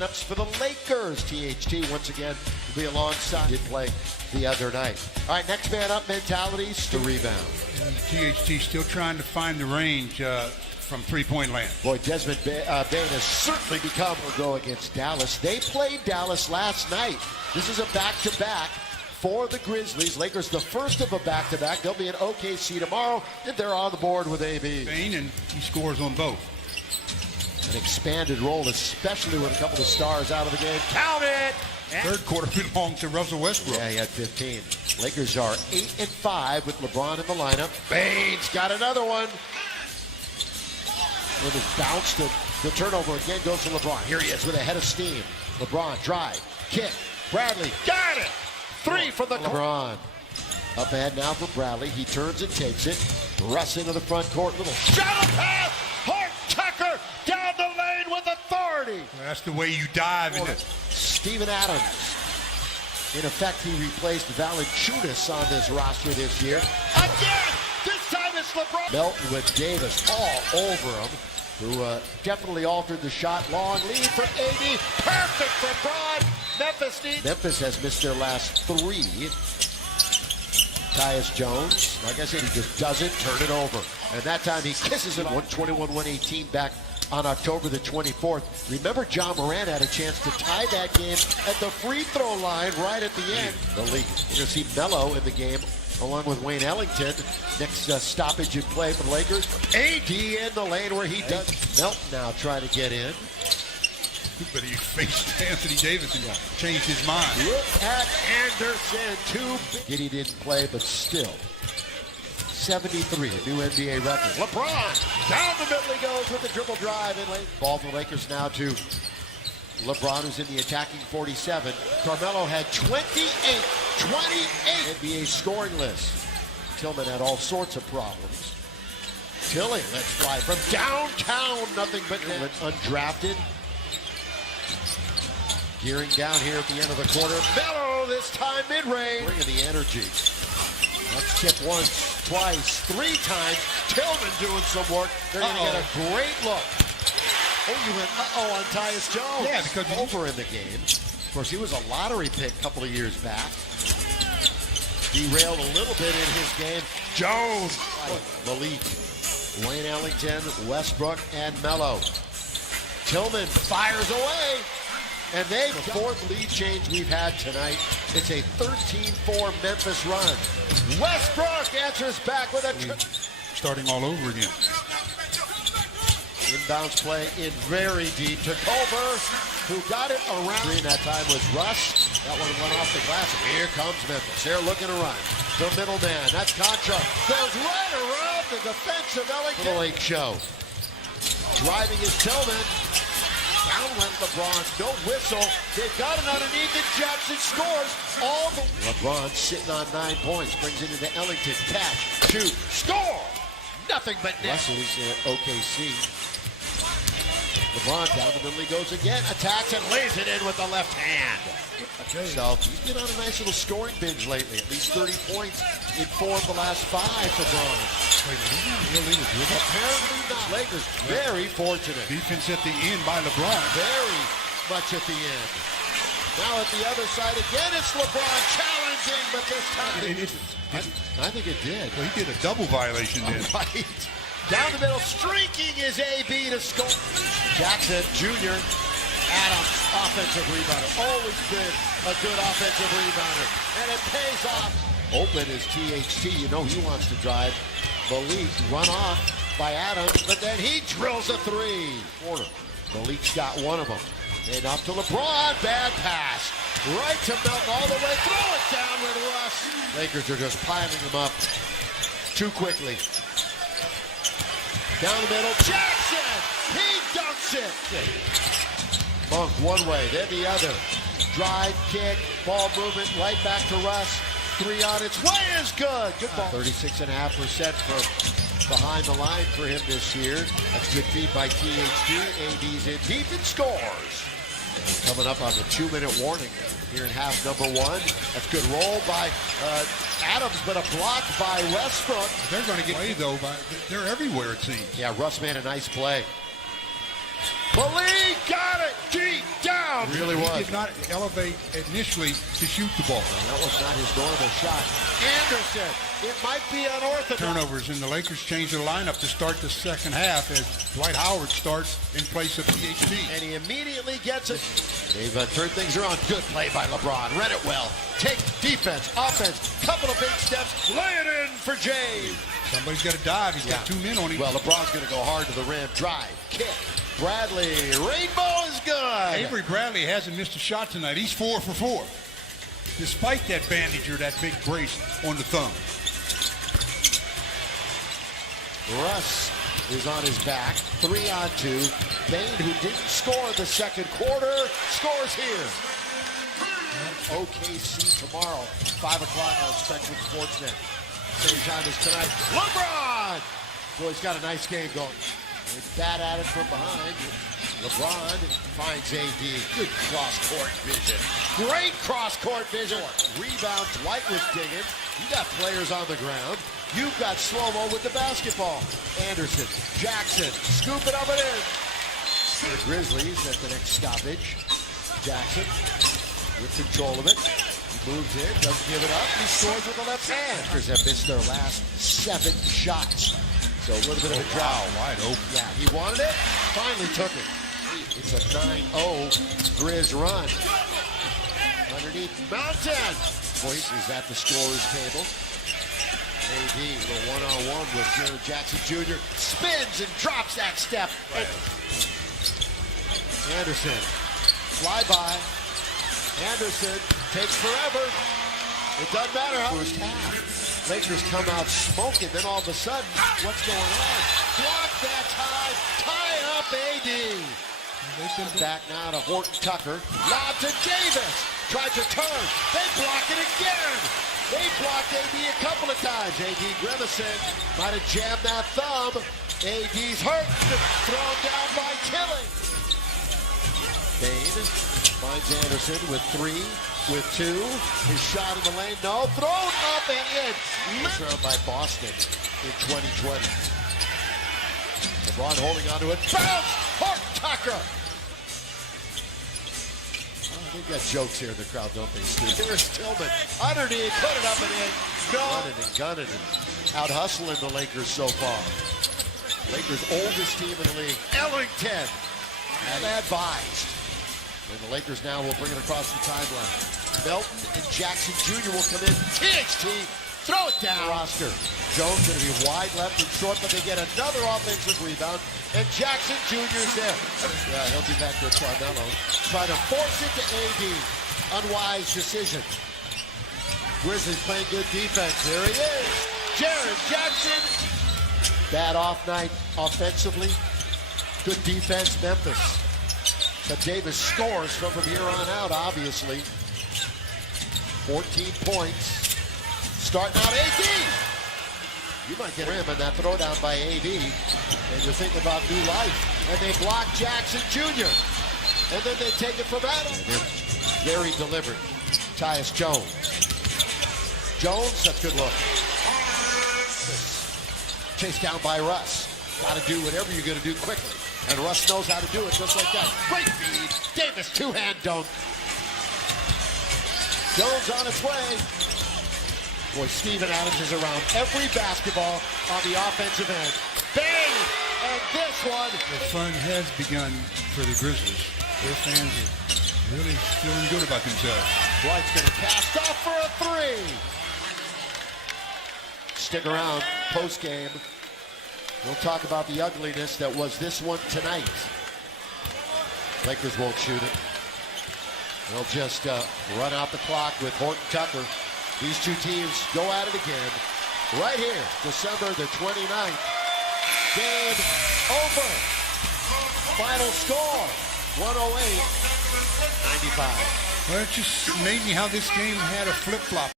lineups for the Lakers. THT once again will be alongside. Did play the other night. All right, next man up mentalities to rebound. And THT still trying to find the range from three-point land. Boy, Desmond Bain has certainly become a go against Dallas. They played Dallas last night. This is a back-to-back for the Grizzlies. Lakers the first of a back-to-back. They'll be in OKC tomorrow, and they're on the board with AB. Bain, and he scores on both. An expanded role, especially with a couple of stars out of the game. Count it! Third quarter belonged to Russell Westbrook. Yeah, he had 15. Lakers are 8-5 with LeBron in the lineup. Bain's got another one. With his bounce, the turnover again goes to LeBron. Here he is with a head of steam. LeBron, drive, kick. Bradley, got it! Three from the LeBron. Up ahead now for Bradley. He turns and takes it. Russ into the front court. Little shuttle pass. Hart Tucker down the lane with authority. That's the way you dive into it. Steven Adams. In effect, he replaced Valanciunas on this roster this year. Again! This time it's LeBron. Melton with Davis all over him, who definitely altered the shot. Long lead for AD. Perfect for Braun. Memphis has missed their last three. Tyus Jones, like I said, he just doesn't turn it over. And that time he kisses it. 121-118 back on October the 24th. Remember, John Moran had a chance to tie that game at the free throw line right at the end. The league. You're going to see Melo in the game along with Wayne Ellington. Next stoppage in play for the Lakers. AD in the lane where he does. Melton now trying to get in. But he faced Anthony Davis and changed his mind. Look at Anderson. Giddy didn't play, but still. 73, a new NBA record. LeBron, down the middle he goes with the dribble drive. Ball for the Lakers now to LeBron, who's in the attacking 47. Carmelo had 28 NBA scoring list. Tillman had all sorts of problems. Tilly, let's fly from downtown, nothing but net. Undrafted. Gearing down here at the end of the quarter. Melo, this time mid-range. Bringing the energy. Let's tip once, twice, three times. Tillman doing some work. They're going to get a great look. Oh, you went on Tyus Jones. Yeah, because over in the game. Of course, he was a lottery pick a couple of years back. Derailed a little bit in his game. Jones, Malik, Wayne Ellington, Westbrook, and Melo. Tillman fires away. And the fourth lead change we've had tonight. It's a 13-4 Memphis run. Westbrook answers back with a starting all over again. Inbounds play in very deep to Culver, who got it around. That time was Russ. That one went off the glass. And here comes Memphis. They're looking to run. The middle man. That's Contra. Goes right around the defensive Ellington. The Lake Show. Driving is Tillman. Down went LeBron, no whistle. They've got it underneath and Jackson scores. LeBron sitting on 9 points, brings it into Ellington. Catch, shoot, score! Nothing but net. Russell's OKC. LeBron down the middle he goes again, attacks and lays it in with the left hand. So he's been on a nice little scoring binge lately. At least 30 points in 4 of the last 5 for Braun. Apparently not. Lakers very fortunate. Defense at the end by LeBron. Very much at the end. Now at the other side again, it's LeBron challenging, but this time I think it did. Well, he did a double violation then. Right. Down the middle, streaking is AB to score. Jackson Jr. Adams, offensive rebounder. Always been a good offensive rebounder. And it pays off. Open is THT. You know he wants to drive. Malik run off by Adams, but then he drills a three. Malik's got one of them. And up to LeBron. Bad pass. Right to Melton all the way. Throw it down with Russ. Lakers are just piling them up too quickly. Down the middle. Jackson. He dunks it. Monk one way, then the other. Drive, kick, ball movement, right back to Russ. Three on its way is good. Good ball. 36.5% from behind the line for him this year. That's good feed by THT. AD's in deep and scores. Coming up on the 2-minute warning here in half number 1. That's good roll by Adams, but a block by Westbrook. They're going to get away though. They're everywhere it seems. Yeah, Russ made a nice play. Malik got it deep down. really was. He did not elevate initially to shoot the ball. That was not his normal shot. Anderson, it might be unorthodox. Turnovers, and the Lakers changed their lineup to start the second half as Dwight Howard starts in place of THT. And he immediately gets it. They've turned things around. Good play by LeBron. Read it well. Take defense, offense, couple of big steps. Lay it in for James. Somebody's got to dive. He's got 2 men on him. Well, LeBron's going to go hard to the rim. Drive, kick. Bradley, rainbow is good. Avery Bradley hasn't missed a shot tonight. He's 4 for 4. Despite that bandage or that big brace on the thumb. Russ is on his back. 3-on-2. Bane, who didn't score in the second quarter, scores here. OKC tomorrow, 5 o'clock on Spectrum Sportsnet. Same time as tonight. LeBron! Boy, he's got a nice game going. He's bad at it from behind. LeBron finds AD. Good cross-court vision. Great cross-court vision. Rebound, Dwight was digging. You got players on the ground. You've got slow-mo with the basketball. Anderson, Jackson, scoop it up and in. The Grizzlies at the next stoppage. Jackson with control of it. He moves in, doesn't give it up. He scores with the left hand. Lakers have missed their last 7 shots. So a little bit of a drought. Wide open. Yeah, he wanted it, finally took it. It's a 9-0 Grizz run. Underneath Mountain. Voice is at the scorer's table. AD, the one-on-one with Jaren Jackson Jr. Spins and drops that step. Right. Anderson, fly by. Anderson takes forever. It doesn't matter how first half. Lakers come out smoking, then all of a sudden, what's going on? Block that tie up AD. Back now to Horton Tucker. Lob to Davis. Tries to turn. They block it again. They blocked AD a couple of times. AD grimacing. Might have jammed that thumb. AD's hurt. Thrown down by Tilly. Bane finds Anderson with 3, with 2. His shot in the lane. No. Thrown up and in. Thrown by Boston in 2020. LeBron holding onto it. Bounce! Horton Tucker. They've got jokes here in the crowd, don't they, Steve? Here's Tillman. Underneath, put it up and in. Gunning and out hustling the Lakers so far. Lakers' oldest team in the league, Ellington. And advised. And the Lakers now will bring it across the timeline. Melton and Jackson Jr. will come in. THT, throw it down. Roster. Jones going to be wide left and short, but they get another offensive rebound. And Jackson Jr.'s there. Yeah, he'll be back to Carmelo. Trying to force it to AD. Unwise decision. Grizzlies playing good defense. Here he is. Jaren Jackson. Bad off night offensively. Good defense, Memphis. But Davis scores from here on out, obviously. 14 points. Starting out AD. You might get him in that throwdown by AD. And you're thinking about new life. And they block Jackson Jr. And then they take it from Adam. Very deliberate. Tyus Jones. Jones, that's a good look. Chased down by Russ. Got to do whatever you're going to do quickly. And Russ knows how to do it just like that. Great feed. Davis, two-hand dunk. Jones on its way. Boy, Steven Adams is around every basketball on the offensive end. Bang! And this one. The fun has begun for the Grizzlies. Their fans are really feeling good about themselves. Dwight's going to cast off for a 3. Stick around, post-game. We'll talk about the ugliness that was this one tonight. Lakers won't shoot it. They'll just run out the clock with Horton Tucker. These two teams go at it again. Right here, December the 29th. Game over. Final score, 108-95. Well, it's just amazing how this game had a flip-flop.